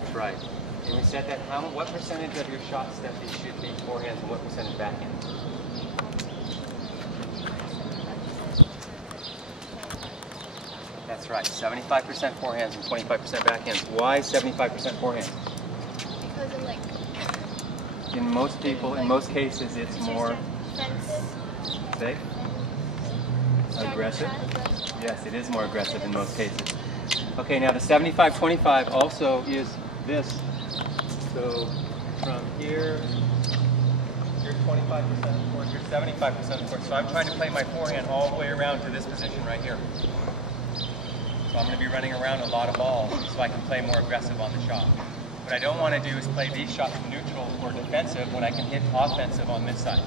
That's right. And we said that what percentage of your shot step should be forehands and what percentage backhands? That's right. 75% forehands and 25% backhands. Why 75% forehands? Because of in most people, in most cases, it's more safe, aggressive. Yes, it is more aggressive in most cases. Okay, now the 75-25 also is this. So from here, you're 25% forward, you're 75% forward. So I'm trying to play my forehand all the way around to this position right here. So I'm going to be running around a lot of balls so I can play more aggressive on the shot. What I don't want to do is play these shots neutral or defensive when I can hit offensive on this side.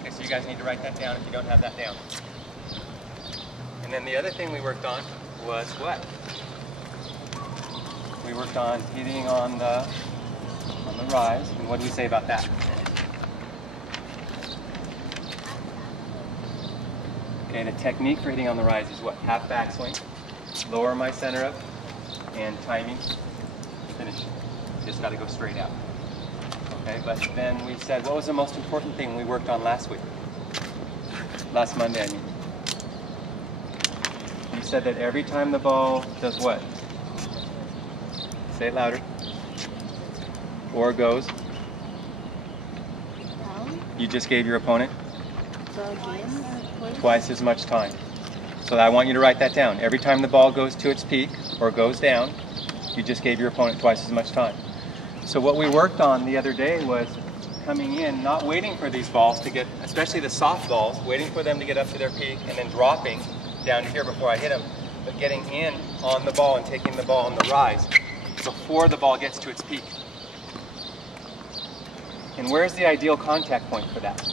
Okay, so you guys need to write that down if you don't have that down. And then the other thing we worked on was what? We worked on hitting on the rise. And what do we say about that? Okay, the technique for hitting on the rise is what? Half backswing, lower my center up, and timing, finish. Just got to go straight out. Okay, but then we said, what was the most important thing we worked on last week? Last Monday, I mean. You said that every time the ball does what? Say it louder. Or goes. You just gave your opponent twice as much time. So I want you to write that down. Every time the ball goes to its peak or goes down, you just gave your opponent twice as much time. So what we worked on the other day was coming in, not waiting for these balls to get, especially the soft balls, waiting for them to get up to their peak and then dropping down here before I hit them, but getting in on the ball and taking the ball on the rise before the ball gets to its peak. And where's the ideal contact point for that?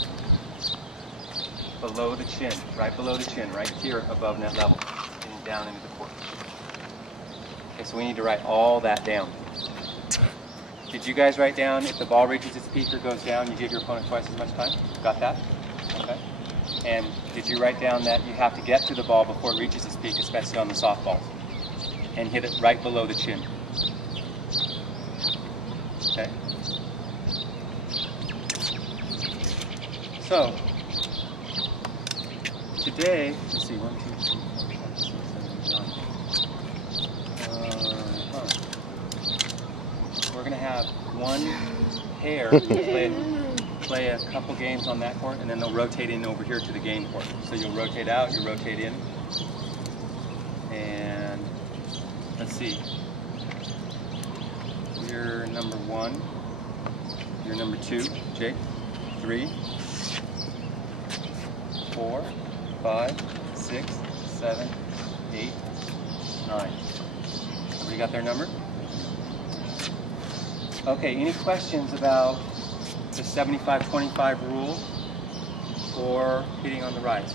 Below the chin, right below the chin, right here above net level, and down into the court. Okay, so we need to write all that down. Did you guys write down if the ball reaches its peak or goes down, you give your opponent twice as much time? Got that? Okay. And did you write down that you have to get to the ball before it reaches its peak, especially on the softball, and hit it right below the chin? Okay. So, today, let's see, 1, 2, 3, 4, 5, 6, 7, 8, 9. We're going to have one pair play a couple games on that court, and then they'll rotate in over here to the game court. So you'll rotate out, you rotate in, and let's see. You're number 1, you're number 2, Jake, 3, 4, 5, 6, 7, 8, 9. Everybody got their number? Okay, any questions about the 75-25 rule for hitting on the rise?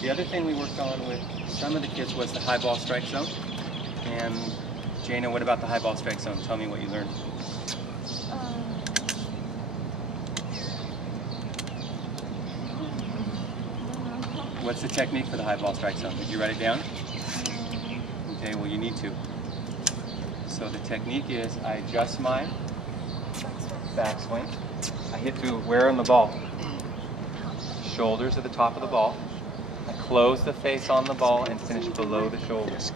The other thing we worked on with some of the kids was the high ball strike zone. And Jana, what about the high ball strike zone? Tell me what you learned. What's the technique for the high ball strike zone? Did you write it down? Okay, well you need to. So the technique is I adjust my backswing. I hit through where on the ball? Shoulders at the top of the ball. I close the face on the ball and finish below the shoulders.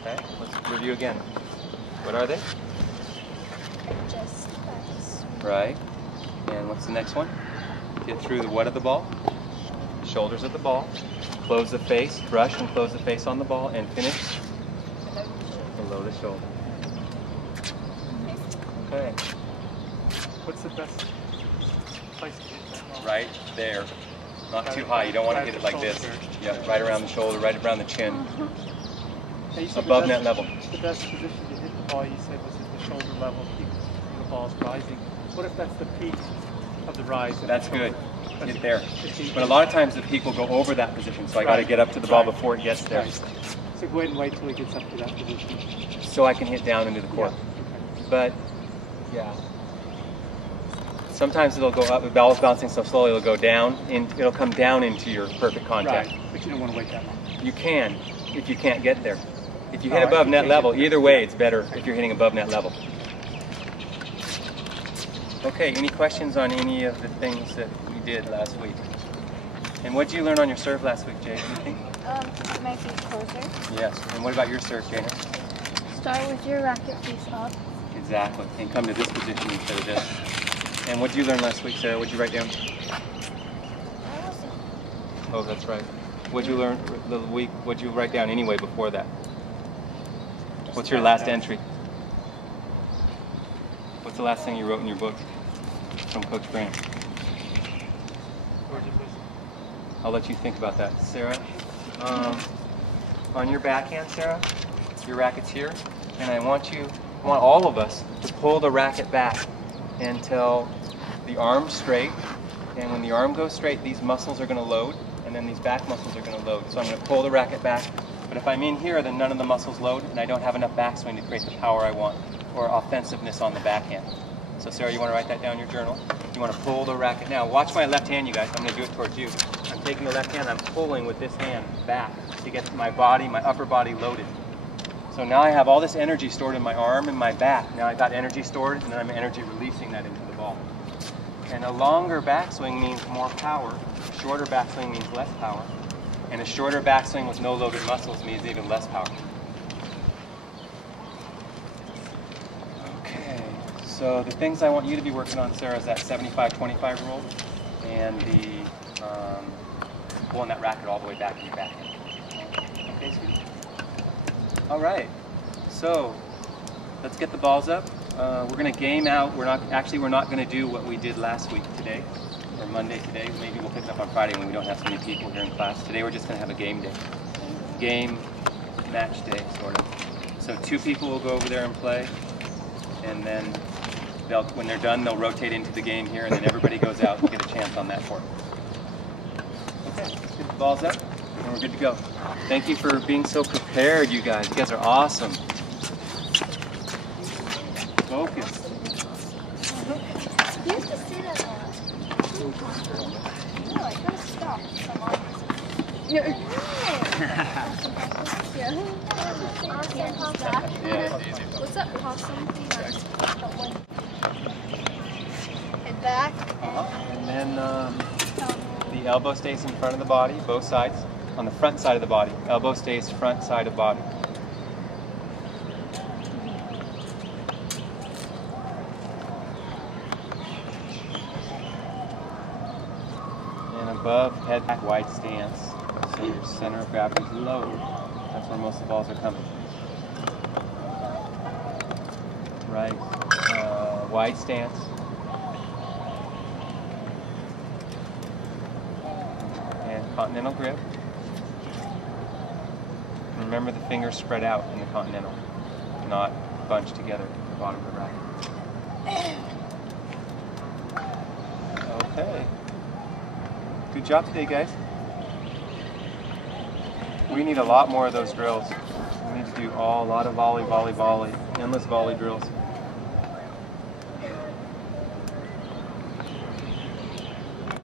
Okay, let's review again. What are they? Just right. And what's the next one? Get through the what of the ball? Shoulders of the ball. Close the face, brush and close the face on the ball and finish below the shoulder. Okay. What's the best place to hit that ball? Right there. Not too high. You don't want to hit it like this. Yeah, right around the shoulder, right around the chin. Hey, above net level. The best position to hit the ball, you said, was at the shoulder level, keep the ball's rising. What if that's the peak of the rise? That's good. Hit there. But a lot of times the peak will go over that position, so I got to get up to the ball before it gets there. Right. So go ahead and wait till it gets up to that position. So I can hit down into the court. Yeah. Okay. But, yeah. Sometimes it'll go up, the ball's bouncing so slowly it'll go down, and it'll come down into your perfect contact. Right, but you don't want to wait that long. You can, if you can't get there. If you hit above net level, either way it's better if you're hitting above net level. Okay, any questions on any of the things that we did last week? And what did you learn on your serve last week, Jay? Anything? To make it closer. Yes. And what about your serve, Jana? Start with your racket face up. Exactly. And come to this position instead of this. And what did you learn last week, Sarah? What did you write down? Oh, that's right. What did you learn the week? What did you write down anyway before that? What's your last entry? What's the last thing you wrote in your book from Coach Grant? I'll let you think about that. Sarah, on your backhand, Sarah, your racket's here, and I want all of us to pull the racket back until the arm's straight, and when the arm goes straight, these muscles are going to load, and then these back muscles are going to load. So I'm going to pull the racket back, but if I'm in here, then none of the muscles load, and I don't have enough backswing to create the power I want, or offensiveness on the backhand. So Sarah, you want to write that down in your journal? You want to pull the racket. Now watch my left hand, you guys. I'm going to do it towards you. I'm taking the left hand, I'm pulling with this hand back to get my body, my upper body loaded. So now I have all this energy stored in my arm and my back. Now I've got energy stored, and then I'm energy releasing that into the ball. And a longer backswing means more power. A shorter backswing means less power. And a shorter backswing with no loaded muscles means even less power. Okay, so the things I want you to be working on, Sarah, is that 75-25 rule and the pulling that racket all the way back in your backhand. Okay, sweetie? All right, so let's get the balls up. We're going to game out. We're not going to do what we did last week today, or Monday today. Maybe we'll pick it up on Friday when we don't have so many people here in class. Today we're just going to have a game day. Game, match day, sort of. So 2 people will go over there and play, and then when they're done, they'll rotate into the game here, and then everybody goes out and get a chance on that court. Okay, let's get the balls up, and we're good to go. Thank you for being so prepared, you guys. You guys are awesome. Focus. You have to say that no, I gotta stop. Yeah. What's up, possum? Head back. And then the elbow stays in front of the body, both sides. On the front side of the body. Elbow stays front side of body. And above, head back, wide stance. So your center of gravity is low. That's where most of the balls are coming. Right. Wide stance. And continental grip. Remember the fingers spread out in the continental, not bunched together at the bottom of the racket. Okay. Good job today, guys. We need a lot more of those drills. We need to do a lot of volley, volley, volley, endless volley drills.